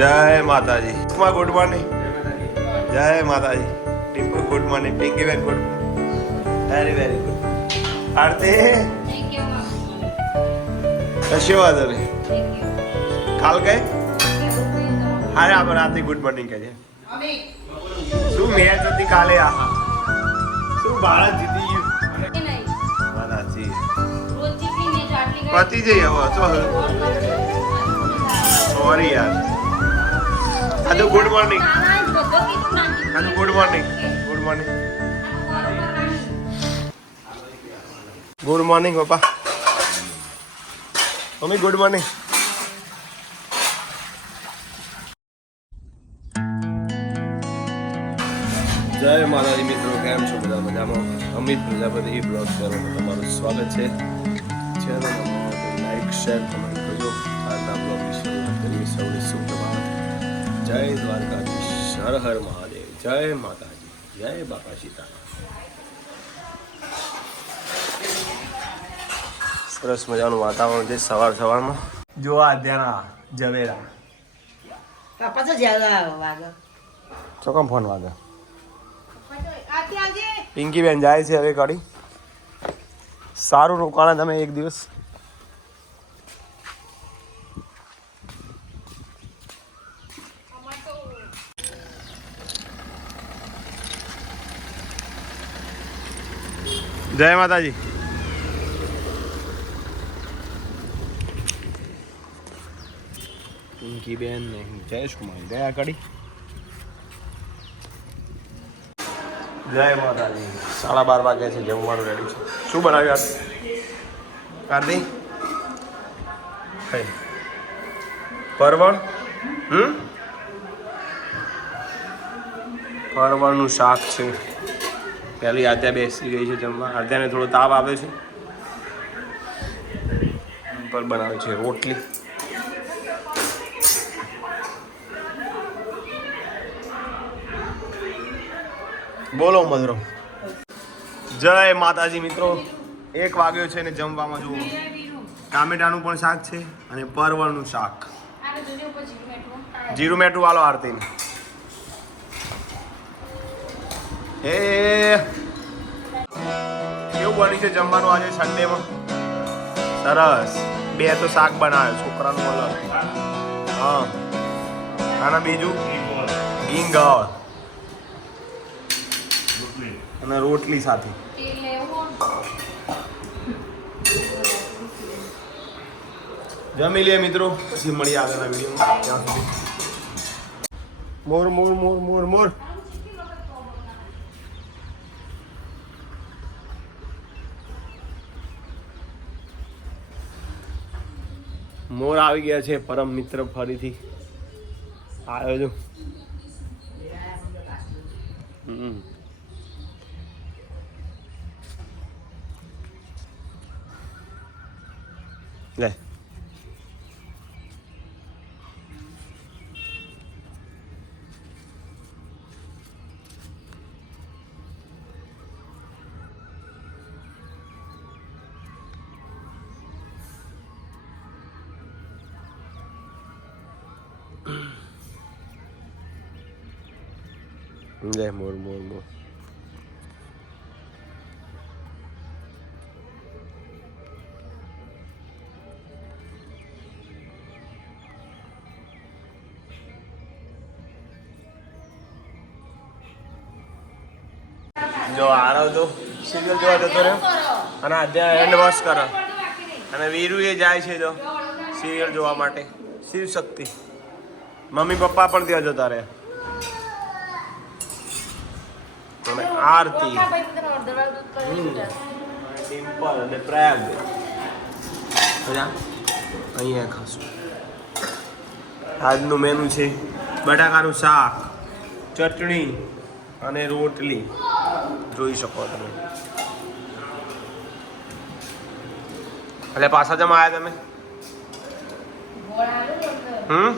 જય માતાજી માં ગુડ મોર્નિંગ જય માતાજી ટીપુ ગુડ મોર્નિંગ પિંકી બેન good very very good Aarti કશો વાંધો નહીં કાલ કઈ હારે આપણે રાતે ગુડ મોર્નિંગ કહીએ શું મેચ હતી કાલે આ શું ભારત જીતી ગયું માતાજી પતી જઈ હવે તો સોરી યાર તો good morning hello good morning good morning good morning પપ્પા મમ્મી ગુડ મોર્નિંગ જય માતાજી મિત્રો, કેમ છો બધા મજામાં? અમિત પ્રજાપતિ બ્લોગ ચેનલમાં તમારું સ્વાગત છે. ચેનલ લાઈક, શેર કમેન્ટ જય દ્વારકાધીશ. હર હર મહાદેવ. જય માતાજી. જય બાપા સીતારામ. સરસ મજાનું વાતાવરણ છે સવાર સવારમાં. જોવા ત્યાં જવેરા પાપા તો વાગે. ચોકમ ફોન વાગે? પિંકી બેન જાય છે હવે કાઢી સારું રોકાણા તમે એક દિવસ. જય માતાજી. પિંકી બેન ને જયેશ કુમાર ગયા કડી જય માતાજી. સાડા બાર વાગે છે જમવાનું રેડી છે. શું બનાવ્યું આજ? કાર્તિક? કઈ પરવળ? હમ? પરવળનું શાક છે. પહેલી આદ્યા બેસી ગઈ છે જમવા. આદ્યાને થોડો તાવ આવે છે. પર બનાવે છે રોટલી. બોલો મધરો જય માતાજી મિત્રો. એક વાગ્યો છે ને જમવામાં જુઓ. ટામેટાનું પણ શાક છે અને પરવળનું શાક. જીરું મેટું વાલો આરતી એ કેવું બન્યું છે જમવાનું આજે સન્ડેમાં સરસ. બે તો શાક બનાવ્યો, છોકરાનું અલગ. હા. અને બીજું? ગીંગ અને રોટલી સાથે. જમી લે મિત્રો, પછી મળીએ આગળના વિડીયોમાં. મોર મોર મોર મોર મોર. મોર આવી ગયા છે પરમ મિત્ર ફરીથી. આવ્યો છું. લે. લે મોર મોર મોર જો આરવ તો સિરિયલ જોવા જતો રહ્યો. અને અત્યારે હેન્ડ વોશ કરો. અને વીરુ એ જાય છે જો. સિરિયલ જોવા માટે. શિવ શક્તિ મમ્મી પપ્પા પણ ત્યાં જતા રહે. અને આરતી. ડિમ્પલ અને પ્રયાગ. અહીંયા ખાશું આજનું મેનુ છે બટાકાનું શાક ચટણી અને રોટલી. જોઈ શકો તમે. એટલે પાછા જમા આવ્યા તમે? હમ?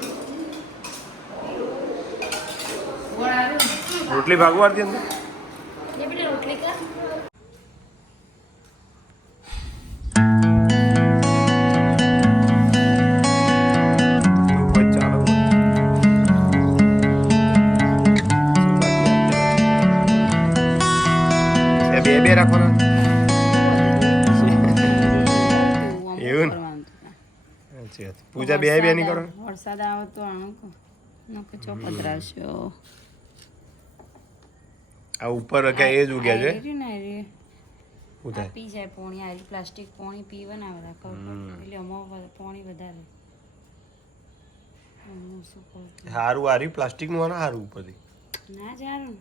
રોટલી ભાગવાર દી અંદર? રોટલી કા બે એવું ને? પૂજા બે બે નહીં કરો વરસાદ આવે તો આણું કો ચોપત રહેશો આ ઉપર કે એ જ ઉગ્યા છે? થાય પી જાય પોણી આ પ્લાસ્ટિક પોણી પીવે ને રાખો એટલે અમાર પોણી વધારે. હારું હારી પ્લાસ્ટિકનું આના હારું ઉપરથી. ના જારું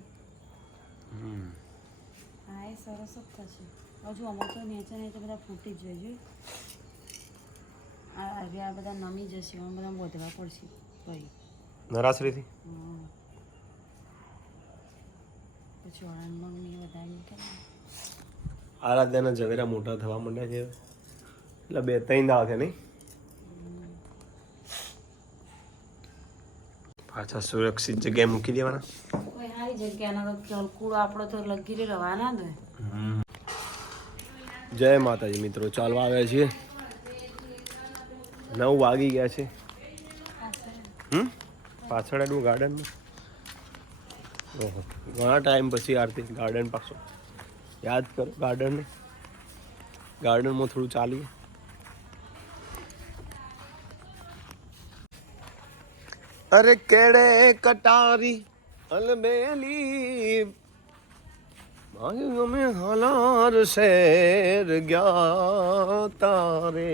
હા એ સરસ જ થશે. હજુ અમો તો નીચે નીચે બધા ફૂટી જ જોઈએ આ આ બધા નમી જશે બધા વધવા પડશે. ભાઈ. નરાશ્રીથી? હા. મમ્મી વધારે આરાધ્યાના ઝવેરા મોટા થવા માંડ્યા છે. એટલે બે ત્રણ દાળ છે નહીં? પાછા સુરક્ષિત જગ્યાએ મૂકી દેવાના. કોઈ સારી જગ્યાના તો કૂડો આપણો તો લગી રે રવાના જય માતાજી મિત્રો ચાલવા આવ્યા છીએ. નવ વાગી ગયા છે. હમ? પાછળ ગાર્ડનમાં ગાર્ડન ઓહો ઘણા ટાઈમ પછી આરતી ગાર્ડન પાછો. યાદ કરો ગાર્ડન ગાર્ડનમાં થોડું ચાલીએ. અરે કેડે કટારી, અલબેલી. મારી ગમે હાલાર શેર ગયા તારે.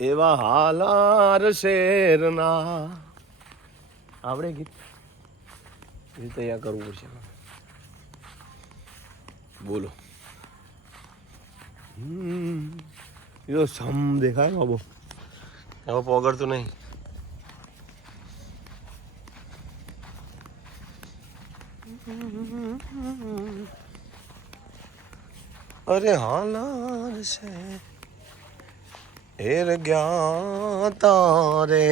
એવા હાલાર શેરના આવડે ગીત? એ તૈયાર કરવું પડશે. બોલો. એ તો સમ દેખાય બાબો. હવે પોગડતું નહીં. અરે હાલાર છે હેર ગયા તારે.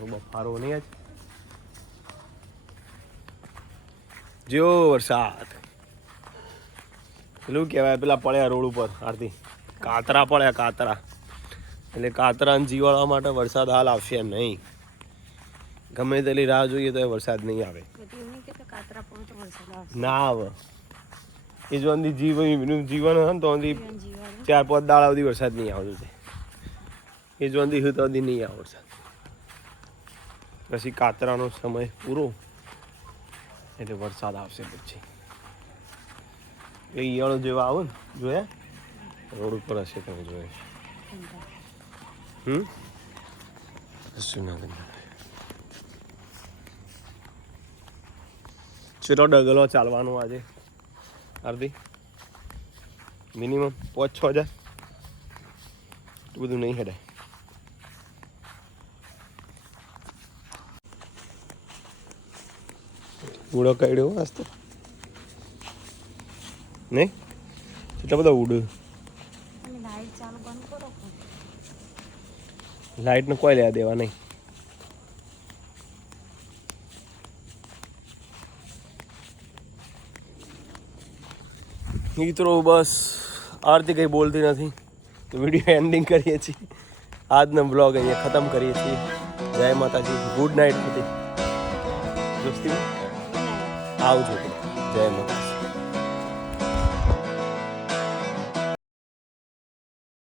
બફારો નહીં આજ. જેવો વરસાદ પેલું કહેવાય પેલા પડ્યા રોડ ઉપર આરતી. કાતરા પડ્યા કાતરા. એટલે કાતરાને જીવાડવા માટે વરસાદ હાલ આવશે નહીં. ગમે તેટલી રાહ જોઈએ તો એ વરસાદ નહીં આવે. તો તો ના આવે. એ જો અંદી જીવન જીવન હોય ને તો અંદી ચાર પાંચ દાડા સુધી વરસાદ નહીં આવતો છે. એ જો અંદી તો અંદી નહીં આવે વરસાદ. પછી કાતરાનો સમય પૂરો. એટલે વરસાદ આવશે પછી. એ ઈયળો જેવા આવે ને જોયા? રોડ ઉપર હશે તમે જોયે હમ? જુનાગઢ ચલો ડગલો ચાલવાનો આજે? અર્ધી મિનિમમ પાંચ છ હજાર? બધું નહીં હેડે ઉડો કાઢ્યો મસ્ત. નહીં? એટલા બધા ઉડ? લાઈટને કોઈ લેવા દેવા નહીં. મિત્રો બસ આરતી કંઈ બોલતી નથી. તો વીડિયો એન્ડિંગ કરીએ છીએ. આજનો બ્લોગ અહીંયા ખતમ કરીએ છીએ. જય માતાજી. ગુડ નાઇટ બધી. દોસ્તી આવજો. જય માતા